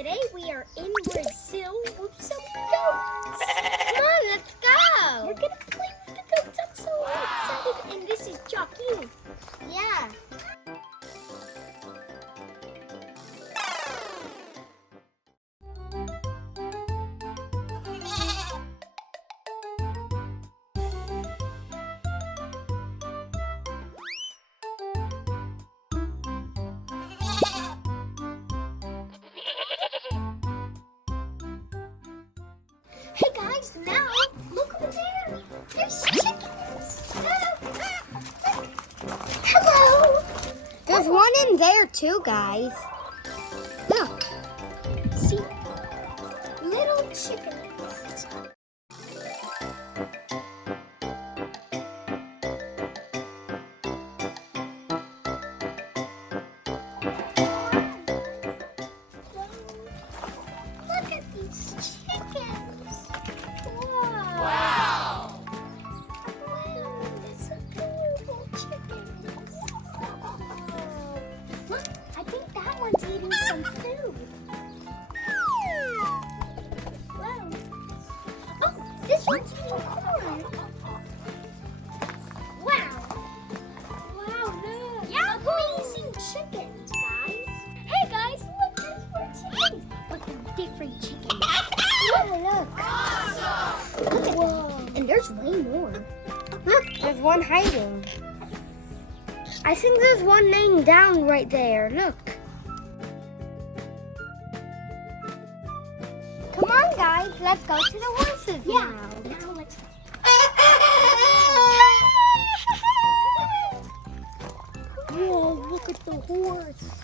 Today we are in Brazil with some goats. Come on, let's go. We're gonna play with the goats. I'm so excited. And this is Joaquin. Yeah. Hey guys, now look over there. There's chickens. Hello. There's one in there too, guys. Look. See? Little chickens. Look at these chickens. Wow. Wow, that's adorable chickens. Look, I think that one's eating some food. Wow. Oh, this one's eating corn. Wow. Wow, look. Yeah. Amazing chickens, guys. Hey, guys, look, there's more chickens. But they're different chickens. Look. Awesome. Look at that. And there's way more. Look, there's one hiding. I think there's one laying down right there. Look. Come on, guys. Let's go to the horses now. Now let's go. Whoa, look at the horse.